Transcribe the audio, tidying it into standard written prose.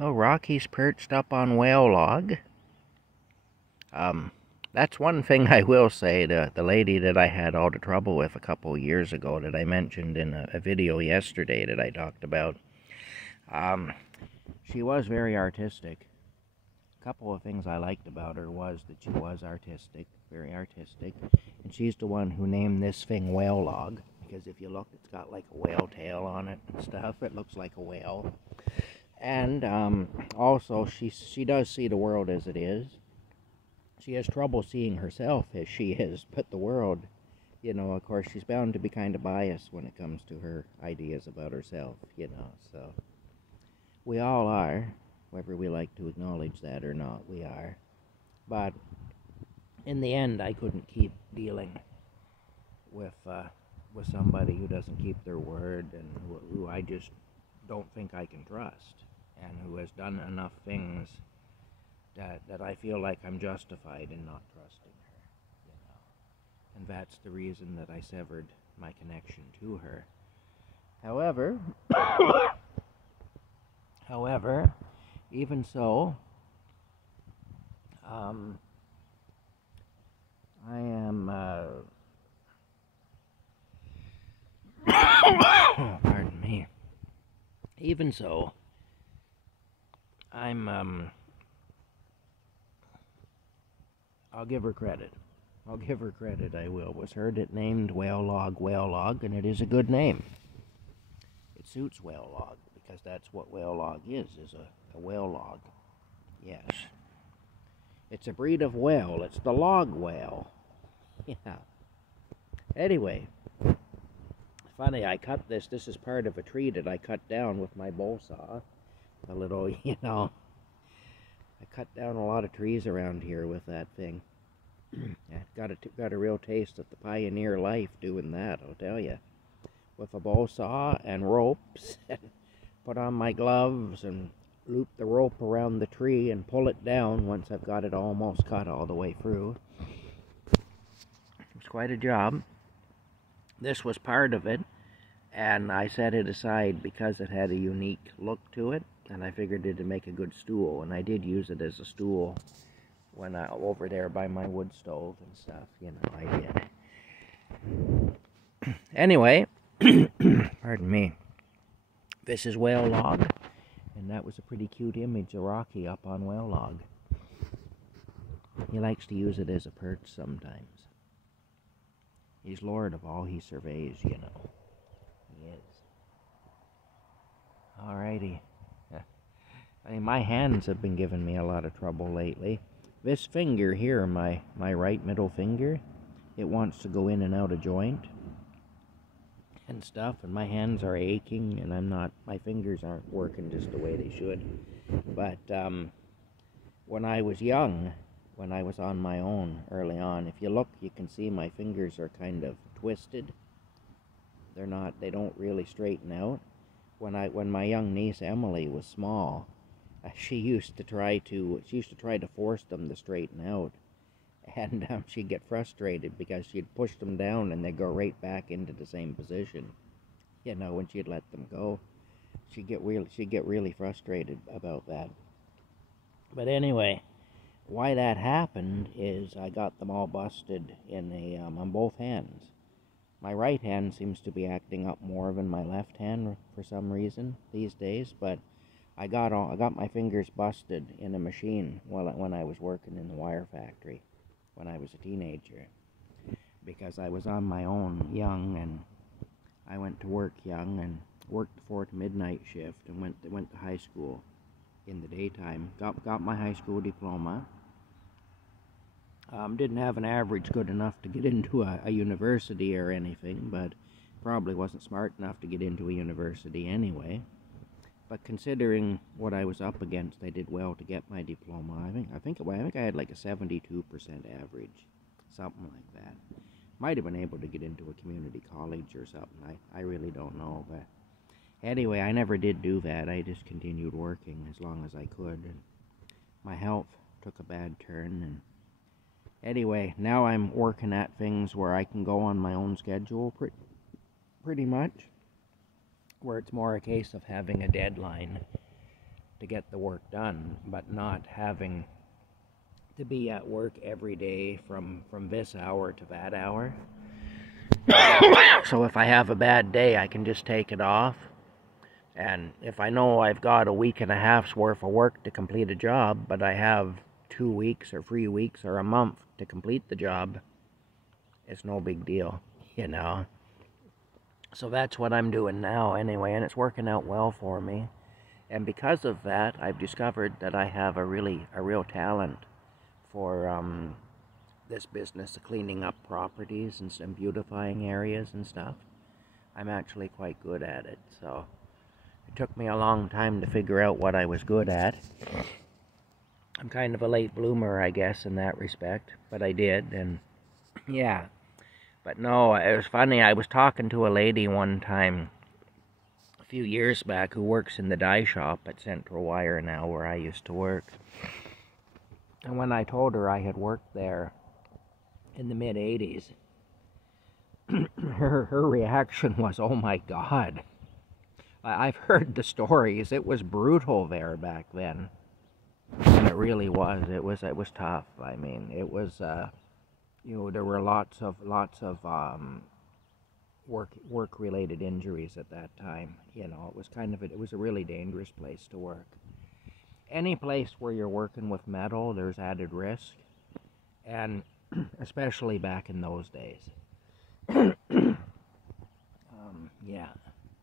Oh, Rocky's perched up on Whale Log. That's one thing I will say. The lady that I had all the trouble with a couple of years ago that I mentioned in a video yesterday that I talked about, she was very artistic. A couple of things I liked about her was that she was artistic, very artistic, and she's the one who named this thing Whale Log, because if you look, it's got like a whale tail on it and stuff. It looks like a whale. And also, she does see the world as it is. She has trouble seeing herself as she is, but the world, of course, she's bound to be kind of biased when it comes to her ideas about herself, so we all are, whether we like to acknowledge that or not, we are. But in the end, I couldn't keep dealing with somebody who doesn't keep their word and who I just don't think I can trust, and who has done enough things that I feel like I'm justified in not trusting her, And that's the reason that I severed my connection to her. However, even so, I am, pardon me. Even so, I'll give her credit. I will. It was her that named Whale Log, and it is a good name. It suits Whale Log, because that's what Whale Log is a whale log. Yes. It's a breed of whale. It's the log whale. Yeah. Anyway, funny, I cut this. This is part of a tree that I cut down with my bow saw. A little, I cut down a lot of trees around here with that thing. I got a real taste of the pioneer life doing that, I'll tell you. With a bow saw and ropes, and put on my gloves and loop the rope around the tree and pull it down once I've got it almost cut all the way through. It was quite a job. This was part of it, and I set it aside because it had a unique look to it, and I figured it'd make a good stool, and I did use it as a stool when I over there by my wood stove and stuff, I did. Anyway, pardon me. This is Whale Log, and that was a pretty cute image of Rocky up on Whale Log. He likes to use it as a perch sometimes. He's lord of all he surveys, He is. Alrighty. My hands have been giving me a lot of trouble lately. This finger here, my right middle finger, it wants to go in and out of joint and stuff, and my hands are aching, and my fingers aren't working just the way they should. But when I was young, when I was on my own early on, if you look, you can see my fingers are kind of twisted. They don't really straighten out. When my young niece Emily was small, she used to try to force them to straighten out, and she'd get frustrated because she'd push them down and they'd go right back into the same position. When she'd let them go, she'd get really frustrated about that. But anyway, why that happened is I got them all busted on both hands. My right hand seems to be acting up more than my left hand for some reason these days, but I got my fingers busted in a machine when I was working in the wire factory when I was a teenager, because I was on my own young, and I went to work young and worked the 4 to midnight shift and went to high school in the daytime. Got my high school diploma. Didn't have an average good enough to get into a university or anything, but probably wasn't smart enough to get into a university anyway. But considering what I was up against, I did well to get my diploma. I think I had like a 72% average, something like that. Might have been able to get into a community college or something. I really don't know. But anyway, I never did do that. I just continued working as long as I could. And my health took a bad turn. And anyway, now I'm working at things where I can go on my own schedule pretty much, where it's more a case of having a deadline to get the work done, but not having to be at work every day from this hour to that hour. So if I have a bad day, I can just take it off. And if I know I've got a week and a half's worth of work to complete a job, but I have 2 weeks or 3 weeks or a month to complete the job, it's no big deal, you know. So that's what I'm doing now anyway, and it's working out well for me. And because of that, I've discovered that I have a real talent for this business of cleaning up properties and beautifying areas and stuff. I'm actually quite good at it, so it took me a long time to figure out what I was good at. I'm kind of a late bloomer, I guess, in that respect, but I did, and yeah. But no, it was funny, I was talking to a lady one time a few years back who works in the dye shop at Central Wire now, where I used to work. And when I told her I had worked there in the mid-'80s, her reaction was, "Oh my God." I've heard the stories. It was brutal there back then. And it really was. It was tough. I mean, it was you know, there were lots of work-related injuries at that time. You know, it was it was a really dangerous place to work. Any place where you're working with metal, there's added risk, and especially back in those days. Yeah.